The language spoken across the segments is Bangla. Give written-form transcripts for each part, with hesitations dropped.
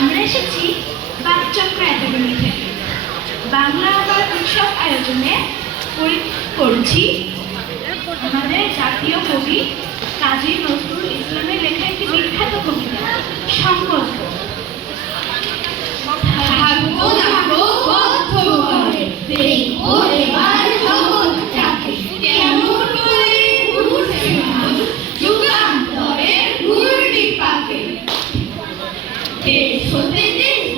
আমরা এসেছি বাকচক্র একাডেমি থেকে বাংলা আবার উৎসব আয়োজনে করছি আমাদের জাতীয় কবি কাজী নজরুল ইসলামের লেখা একটি বিখ্যাত কবিতা সংকল্প।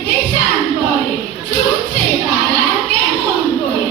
দেশান্তরে ছুটছে তারা কেমন করে